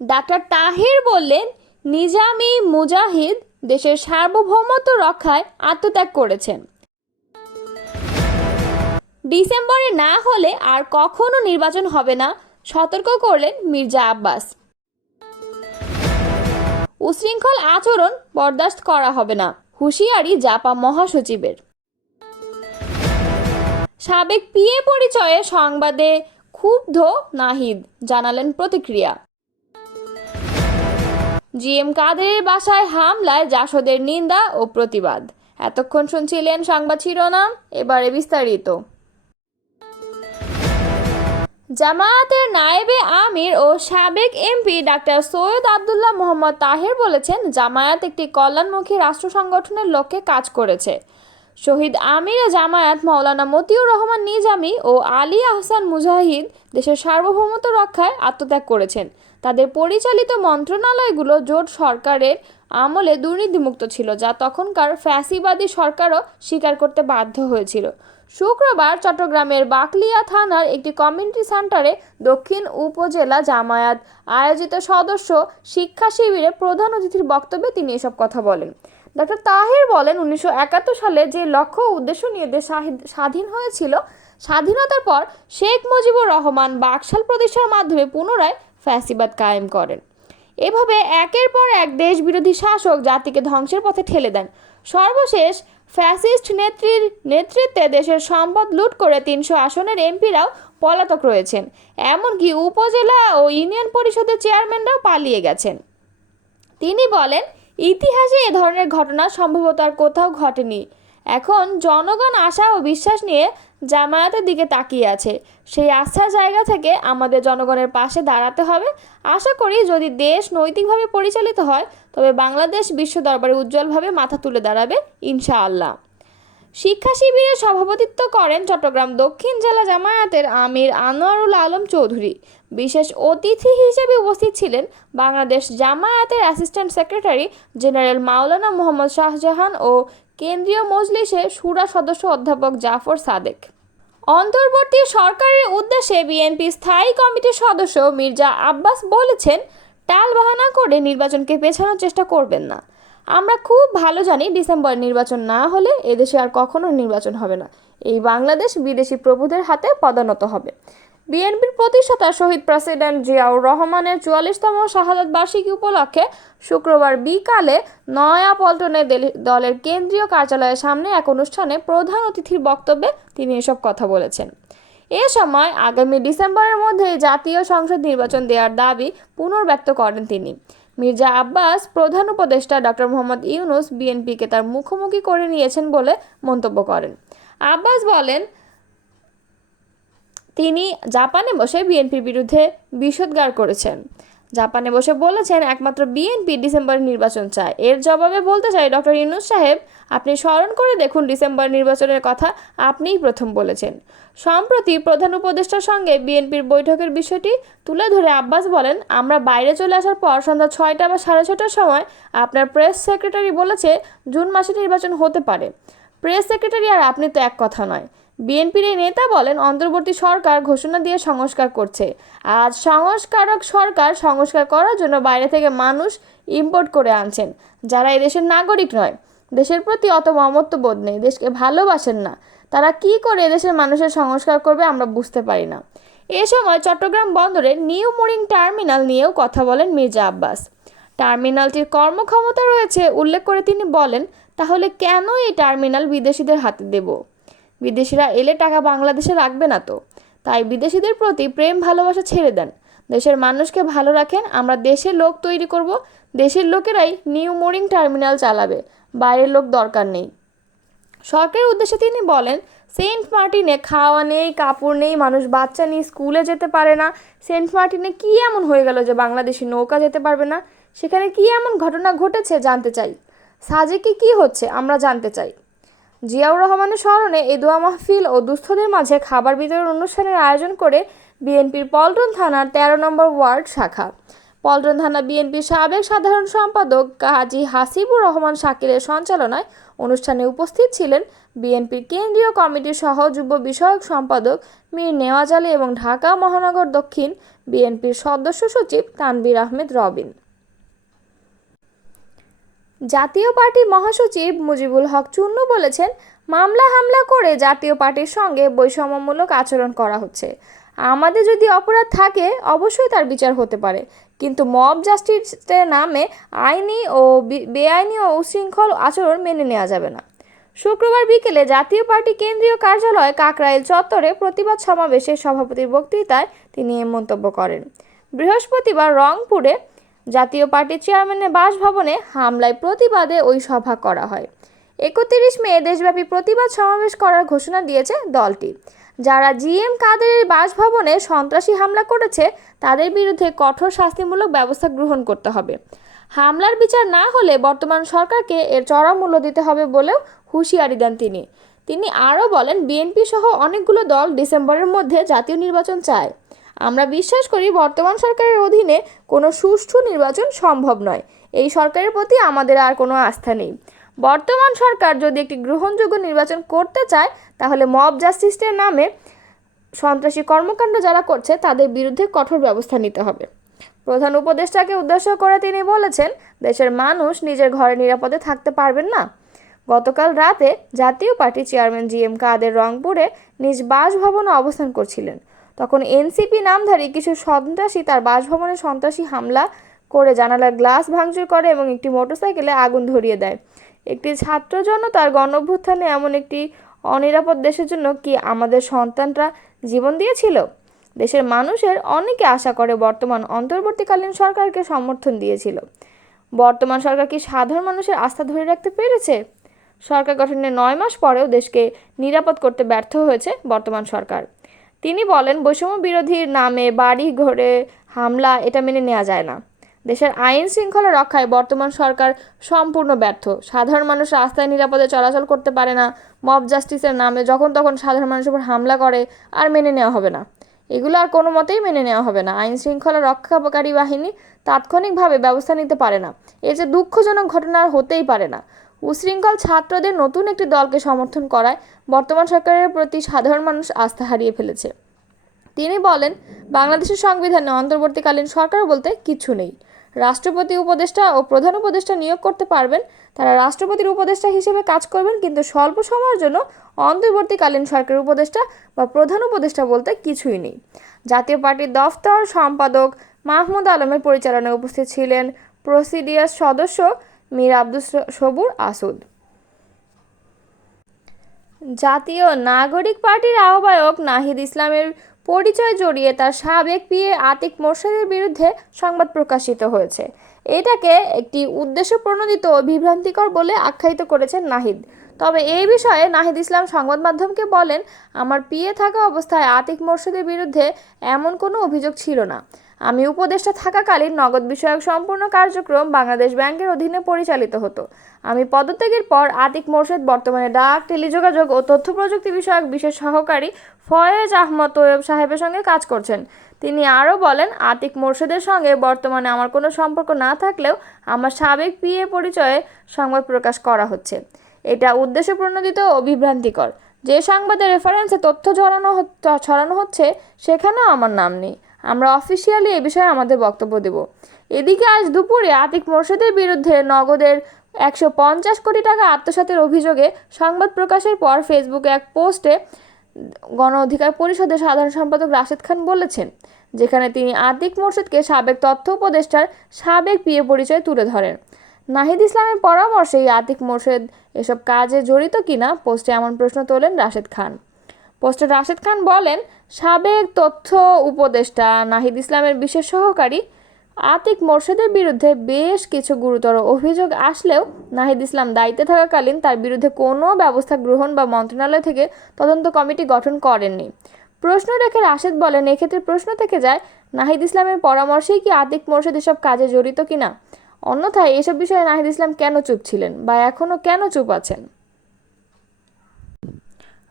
Doctor Taher বললেন, নিজামী মুজাহিদ দেশের সার্বভৌমত্ব রক্ষায় আত্মত্যাগ করেছেন। ডিসেম্বরে না হলে আর কখনো নির্বাচন হবে না, সতর্ক করলেন মির্জা আব্বাস। উশৃঙ্খল আচরণ বরদাস্ত করা হবে না, হুঁশিয়ারি জাপা মহাসচিবের। সাবেক পিএ পরিচয়ে সংবাদে ক্ষুব্ধ নাহিদ, জানালেন প্রতিক্রিয়া। জিএম কাদেরের বাসায় হামলায় জাসদের নিন্দা ও প্রতিবাদ। এতক্ষণ শুনছিলেন সংবাদ শিরোনাম, এবারে বিস্তারিত। জামায়াতের নায়েবে আমির ও সাবেক এমপি ডাক্তার সৈয়দ আবদুল্লাহ মোহাম্মদ তাহের বলেছেন, জামায়াত একটি কল্যাণমুখী রাষ্ট্র সংগঠনের লক্ষ্যে কাজ করেছে। শহীদ আমিরে জামায়াত মাওলানা মতিউর রহমান নিজামী ও আলী আহসান মুজাহিদ দেশের সার্বভৌমত্ব রক্ষায় আত্মত্যাগ করেছেন। তাদের পরিচালিত মন্ত্রণালয়গুলো জোট সরকারের আমলে দুর্নীতিমুক্ত ছিল, যা তখনকার ফ্যাসিবাদী সরকারও স্বীকার করতে বাধ্য হয়েছিল। শুক্রবার চট্টগ্রামের বাকলিয়া থানার একটি কমিউনিটি সেন্টারে দক্ষিণ উপজেলা জামায়াত আয়োজিত সদস্য শিক্ষা শিবিরে প্রধান অতিথির বক্তব্যে তিনি এসব কথা বলেন। ডক্টর তাহের বলেন, 1971 সালে যে লক্ষ্য উদ্দেশ্য নিয়ে দেশ স্বাধীন হয়েছিল, স্বাধীনতার পর শেখ মুজিবুর রহমান বাকশাল প্রতিষ্ঠার মাধ্যমে পুনরায় ফ্যাসিবাদ কায়েম করেন। এভাবে একের পর এক দেশ বিরোধী শাসক জাতিকে ধ্বংসের পথে ঠেলে দেন। সর্বশেষ ফ্যাসিস্ট নেত্রীর নেতৃত্বে দেশের সম্পদ লুট করে 300 আসনের এমপিরাও পলাতক রয়েছেন। এমনকি উপজেলা ও ইউনিয়ন পরিষদের চেয়ারম্যানরাও পালিয়ে গেছেন। তিনি বলেন, ইতিহাসে এ ধরনের ঘটনা সম্ভবত আর কোথাও ঘটেনি। এখন জনগণ আশা ও বিশ্বাস নিয়ে জামায়াতের দিকে তাকিয়ে আছে। সেই আস্থার জায়গা থেকে আমাদের জনগণের পাশে দাঁড়াতে হবে। আশা করি যদি দেশ নৈতিকভাবে পরিচালিত হয়, তবে বাংলাদেশ বিশ্ব দরবারে উজ্জ্বলভাবে মাথা তুলে দাঁড়াবে, ইনশাআল্লাহ। শিক্ষা শিবিরে সভাপতিত্ব করেন চট্টগ্রাম দক্ষিণ জেলা জামায়াতের আমির আনোয়ারুল আলম চৌধুরী। বিশেষ অতিথি হিসেবে উপস্থিত ছিলেন বাংলাদেশ জামায়াতের অ্যাসিস্ট্যান্ট সেক্রেটারি জেনারেল মাওলানা মোহাম্মদ শাহজাহান ও কেন্দ্রীয় মজলিসের শুরা সদস্য অধ্যাপক জাফর সাদেক। অন্তর্বর্তী সরকারের উদ্দেশ্যে বিএনপি স্থায়ী কমিটির সদস্য মির্জা আব্বাস বলেছেন, টালবাহানা করে নির্বাচনকে পেছানোর চেষ্টা করবেন না। আমরা খুব ভালো জানি, ডিসেম্বরে নির্বাচন না হলে এদেশে আর কখনো নির্বাচন হবে না। এই বাংলাদেশ বিদেশি প্রভুদের হাতে পদানত হবে। বিএনপির প্রতিষ্ঠাতা শহীদ প্রেসিডেন্ট জিয়াউর রহমানের 44তম শাহাদাত বার্ষিকী উপলক্ষে শুক্রবার বিকালে নয়াপল্টনে দলের কেন্দ্রীয় কার্যালয়ের সামনে এক অনুষ্ঠানে প্রধান অতিথির বক্তব্যে তিনি এসব কথা বলেছেন। এ সময় আগামী ডিসেম্বরের মধ্যে জাতীয় সংসদ নির্বাচন দেওয়ার দাবি পুনর্ব্যক্ত করেন তিনি। মির্জা আব্বাস প্রধান উপদেষ্টা ডক্টর মোহাম্মদ ইউনূস বিএনপিকে তার মুখোমুখি করে নিয়েছেন বলে মন্তব্য করেন। আব্বাস বলেন, তিনি জাপানে বসে বিএনপির বিরুদ্ধে বিষোদ্গার করেছেন। জাপানে বসে বলেছেন, একমাত্র বিএনপি ডিসেম্বরের নির্বাচন চায়। এর জবাবে বলতে চাই, ডক্টর ইউনূস সাহেব, আপনি স্মরণ করে দেখুন, ডিসেম্বর নির্বাচনের কথা আপনিই প্রথম বলেছেন। সম্প্রতি প্রধান উপদেষ্টার সঙ্গে বিএনপির বৈঠকের বিষয়টি তুলে ধরে আব্বাস বলেন, আমরা বাইরে চলে আসার পর সন্ধ্যা 6টা বা 6:30টার সময় আপনার প্রেস সেক্রেটারি বলেছে জুন মাসে নির্বাচন হতে পারে। প্রেস সেক্রেটারি আর আপনি তো এক কথা নয়। বিএনপির এই নেতা বলেন, অন্তর্বর্তী সরকার ঘোষণা দিয়ে সংস্কার করছে। আজ সংস্কারক সরকার সংস্কার করার জন্য বাইরে থেকে মানুষ ইম্পোর্ট করে আনছেন, যারা এদেশের নাগরিক নয়, দেশের প্রতি অত মমত্ববোধ নেই, দেশকে ভালোবাসেন না। তারা কি করে এদেশের মানুষের সংস্কার করবে আমরা বুঝতে পারি না। এ সময় চট্টগ্রাম বন্দরের নিউ মুরিং টার্মিনাল নিয়েও কথা বলেন মির্জা আব্বাস। টার্মিনালটির কর্মক্ষমতা রয়েছে উল্লেখ করে তিনি বলেন, তাহলে কেন এই টার্মিনাল বিদেশিদের হাতে দেব? বিদেশিরা এলে টাকা বাংলাদেশে রাখবে না তো। তাই বিদেশিদের প্রতি প্রেম ভালোবাসা ছেড়ে দেন, দেশের মানুষকে ভালো রাখেন। আমরা দেশের লোক তৈরি করব, দেশের লোকেরাই নিউ মোরিং টার্মিনাল চালাবে, বাইরের লোক দরকার নেই। সরকারের উদ্দেশ্যে তিনি বলেন, সেন্ট মার্টিনে খাওয়া নেই, কাপড় নেই, মানুষ বাচ্চা নিয়ে স্কুলে যেতে পারে না। সেন্ট মার্টিনে কি এমন হয়ে গেল যে বাংলাদেশি নৌকা যেতে পারবে না? সেখানে কি এমন ঘটনা ঘটেছে জানতে চাই। সাজেকে কি হচ্ছে আমরা জানতে চাই। জিয়াউর রহমানের স্মরণে এই দোয়া মাহফিল ও দুস্থদের মাঝে খাবার বিতরণ অনুষ্ঠানের আয়োজন করে বিএনপির পল্টন থানার 13 নম্বর ওয়ার্ড শাখা। পল্টন থানা বিএনপির সাবেক সাধারণ সম্পাদক কাজী হাসিবুর রহমান শাকিলের সঞ্চালনায় অনুষ্ঠানে উপস্থিত ছিলেন বিএনপির কেন্দ্রীয় কমিটির সহ যুব বিষয়ক সম্পাদক মীর নেওয়াজ আলী এবং ঢাকা মহানগর দক্ষিণ বিএনপির সদস্য সচিব তানভীর আহমেদ রবিন। জাতীয় পার্টির মহাসচিব মুজিবুল হক চুন্নু বলেছেন, মামলা হামলা করে জাতীয় পার্টির সঙ্গে বৈষম্যমূলক আচরণ করা হচ্ছে। আমাদের যদি অপরাধ থাকে অবশ্যই তার বিচার হতে পারে, কিন্তু মব জাস্টিসের নামে আইনি ও বেআইনি ও উশৃঙ্খল আচরণ মেনে নেওয়া যাবে না। শুক্রবার বিকেলে জাতীয় পার্টি কেন্দ্রীয় কার্যালয় কাকরাইল চত্বরে প্রতিবাদ সমাবেশে সভাপতির বক্তৃতায় তিনি এ মন্তব্য করেন। বৃহস্পতিবার রংপুরে জাতীয় পার্টির চেয়ারম্যানের বাসভবনে হামলায় প্রতিবাদে ওই সভা করা হয়। 31 মে দেশব্যাপী প্রতিবাদ সমাবেশ করার ঘোষণা দিয়েছে দলটি। যারা জিএম কাদেরের বাসভবনে সন্ত্রাসী হামলা করেছে তাদের বিরুদ্ধে কঠোর শাস্তিমূলক ব্যবস্থা গ্রহণ করতে হবে। হামলার বিচার না হলে বর্তমান সরকারকে এর চড়া মূল্য দিতে হবে বলেও হুঁশিয়ারি দেন তিনি। তিনি আরও বলেন, বিএনপি সহ অনেকগুলো দল ডিসেম্বরের মধ্যে জাতীয় নির্বাচন চায়। আমরা বিশ্বাস করি বর্তমান সরকারের অধীনে কোনো সুষ্ঠু নির্বাচন সম্ভব নয়। এই সরকারের প্রতি আমাদের আর কোনো আস্থা নেই। বর্তমান সরকার যদি একটি গ্রহণযোগ্য নির্বাচন করতে চায় তাহলে মব জাস্টিসের নামে সন্ত্রাসী কর্মকাণ্ড যারা করছে তাদের বিরুদ্ধে কঠোর ব্যবস্থা নিতে হবে। প্রধান উপদেষ্টাকে উদ্দেশ্য করে তিনি বলেছেন, দেশের মানুষ নিজের ঘরে নিরাপদে থাকতে পারবেন না। গতকাল রাতে জাতীয় পার্টি চেয়ারম্যান জিএম কাদের রংপুরে নিজ বাসভবনে অবস্থান করছিলেন। তখন এনসিপি নামধারী কিছু সন্ত্রাসী তার বাসভবনে সন্ত্রাসী হামলা করে জানালার গ্লাস ভাঙচুর করে এবং একটি মোটরসাইকেলে আগুন ধরিয়ে দেয়। একটি ছাত্র জনতার গণঅভ্যুত্থানে এমন একটি অনিরাপদ দেশের জন্য কি আমাদের সন্তানরা জীবন দিয়েছিল? দেশের মানুষের অনেকে আশা করে বর্তমান অন্তর্বর্তীকালীন সরকারকে সমর্থন দিয়েছিল। বর্তমান সরকার কি সাধারণ মানুষের আস্থা ধরে রাখতে পেরেছে? সরকার গঠনের 9 মাস পরেও দেশকে নিরাপদ করতে ব্যর্থ হয়েছে বর্তমান সরকার। তিনি বলেন, বৈষম্য বিরোধীর নামে বাড়ি ঘরে হামলা এটা মেনে নেওয়া যায় না। দেশের আইন শৃঙ্খলা রক্ষায় বর্তমান সরকার সম্পূর্ণ ব্যর্থ। সাধারণ মানুষ রাস্তায় নিরাপদে চলাচল করতে পারে না। মব জাস্টিসের নামে যখন তখন সাধারণ মানুষের উপর হামলা করে, আর মেনে নেওয়া হবে না। এগুলো আর কোনো মতেই মেনে নেওয়া হবে না। আইন শৃঙ্খলা রক্ষাকারী বাহিনী তাৎক্ষণিকভাবে ব্যবস্থা নিতে পারে না। এর যে দুঃখজনক ঘটনা আর হতেই পারে না। উশৃঙ্খল ছাত্রদের নতুন একটি দলকে সমর্থন করায় বর্তমান সরকারের প্রতি সাধারণ মানুষ আস্থা হারিয়ে ফেলেছে। তিনি বলেন, বাংলাদেশের সংবিধানে অন্তর্বর্তীকালীন সরকার বলতে কিছু নেই। রাষ্ট্রপতি উপদেষ্টা ও প্রধান উপদেষ্টা নিয়োগ করতে পারবেন। তারা রাষ্ট্রপতির উপদেষ্টা হিসেবে কাজ করবেন, কিন্তু স্বল্প সময়ের জন্য। অন্তর্বর্তীকালীন সরকারের উপদেষ্টা বা প্রধান উপদেষ্টা বলতে কিছুই নেই। জাতীয় পার্টির দফতর সম্পাদক মাহমুদ আলমের পরিচালনায় উপস্থিত ছিলেন প্রেসিডিয়াম সদস্য মীর আব্দুস সবুর আসুদ। জাতীয় নাগরিক পার্টির আহ্বায়ক নাহিদ ইসলামের পরিচয় জড়িয়ে তার সাবেক পিএ আতিক মোরশেদের বিরুদ্ধে সংবাদ প্রকাশিত হয়েছে। এটাকে একটি উদ্দেশ্য প্রণোদিত ও বিভ্রান্তিকর বলে আখ্যায়িত করেছেন নাহিদ। তবে এই বিষয়ে নাহিদ ইসলাম সংবাদ মাধ্যমকে বলেন, আমার পিএ থাকা অবস্থায় আতিক মোরশেদের বিরুদ্ধে এমন কোনো অভিযোগ ছিল না। আমি উপদেষ্টা থাকাকালীন নগদ বিষয়ক সম্পূর্ণ কার্যক্রম বাংলাদেশ ব্যাংকের অধীনে পরিচালিত হতো। আমি পদত্যাগের পর আতিক মোরশেদ বর্তমানে ডাক, টেলিযোগাযোগ ও তথ্য প্রযুক্তি বিষয়ক বিশেষ সহকারী ফয়েজ আহমদ তোয়েব সাহেবের সঙ্গে কাজ করছেন। তিনি আরও বলেন, আতিক মোরশেদের সঙ্গে বর্তমানে আমার কোনো সম্পর্ক না থাকলেও আমার সাবেক পিএ পরিচয়ে সংবাদ প্রকাশ করা হচ্ছে। এটা উদ্দেশ্য প্রণোদিত ও বিভ্রান্তিকর। যে সংবাদের রেফারেন্সে তথ্য ছড়ানো হচ্ছে সেখানেও আমার নাম নেই। আমরা অফিসিয়ালি এ বিষয়ে আমাদের বক্তব্য দেব। এদিকে আজ দুপুরে আতিক মোরশেদের বিরুদ্ধে নগদের 150 কোটি টাকা আত্মসাতের অভিযোগে সংবাদ প্রকাশের পর ফেসবুকে এক পোস্টে গণ অধিকার পরিষদের সাধারণ সম্পাদক রাশেদ খান বলেছেন, যেখানে তিনি আতিক মোরশেদকে সাবেক তথ্য উপদেষ্টার সাবেক পিএ পরিচয় তুলে ধরেন। নাহিদ ইসলামের পরামর্শেই আতিক মোরশেদ এসব কাজে জড়িত কিনা পোস্টে এমন প্রশ্ন তোলেন রাশেদ খান। পোস্টে রাশেদ খান বলেন, সাবেক তথ্য উপদেষ্টা নাহিদ ইসলামের বিশেষ সহকারী আতিক মোরশেদের বিরুদ্ধে বেশ কিছু গুরুতর অভিযোগ আসলেও নাহিদ ইসলাম দায়িত্বে থাকাকালীন তার বিরুদ্ধে কোনো ব্যবস্থা গ্রহণ বা মন্ত্রণালয় থেকে তদন্ত কমিটি গঠন করেননি। প্রশ্ন রেখে রাশেদ বলেন, এক্ষেত্রে প্রশ্ন থেকে যায়, নাহিদ ইসলামের পরামর্শেই কি আতিক মোরশেদ এসব কাজে জড়িত কিনা? অন্যথায় এসব বিষয়ে নাহিদ ইসলাম কেন চুপ ছিলেন বা এখনও কেন চুপ আছেন?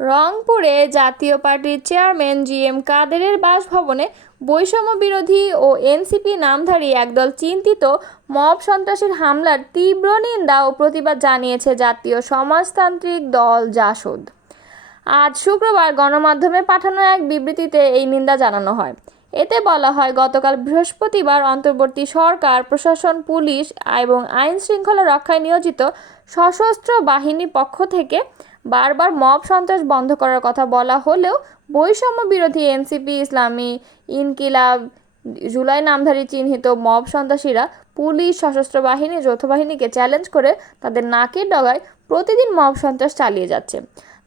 রংপুরে জাতীয় পার্টির চেয়ারম্যান জি.এম. কাদেরের বাসভবনে বৈষম্য বিরোধী ও এনসিপি নামধারী একদল চিন্তিত মব সন্ত্রাসীর হামলার তীব্র নিন্দা ও প্রতিবাদ জানিয়েছে জাতীয় সমাজতান্ত্রিক দল জাসদ। আজ শুক্রবার গণমাধ্যমে পাঠানো এক বিবৃতিতে এই নিন্দা জানানো হয়। এতে বলা হয়, গতকাল বৃহস্পতিবার অন্তর্বর্তী সরকার, প্রশাসন, পুলিশ এবং আইন শৃঙ্খলা রক্ষায় নিয়োজিত সশস্ত্র বাহিনীর পক্ষ থেকে বারবার মব সন্ত্রাস বন্ধ করার কথা বলা হলেও বৈষম্য বিরোধী এনসিপি, ইসলামী ইনকিলাব, জুলাই নামধারী চিহ্নিত মব সন্ত্রাসীরা পুলিশ, সশস্ত্র বাহিনী, যৌথ বাহিনীকে চ্যালেঞ্জ করে তাদের নাকের ডগায় প্রতিদিন মব সন্ত্রাস চালিয়ে যাচ্ছে।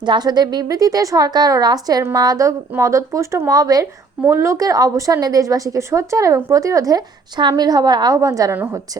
জাসদের বিবৃতিতে সরকার ও রাষ্ট্রের মদতপুষ্ট মবের মুল্লুকের অবসানে দেশবাসীকে সোচ্চার এবং প্রতিরোধে সামিল হবার আহ্বান জানানো হচ্ছে।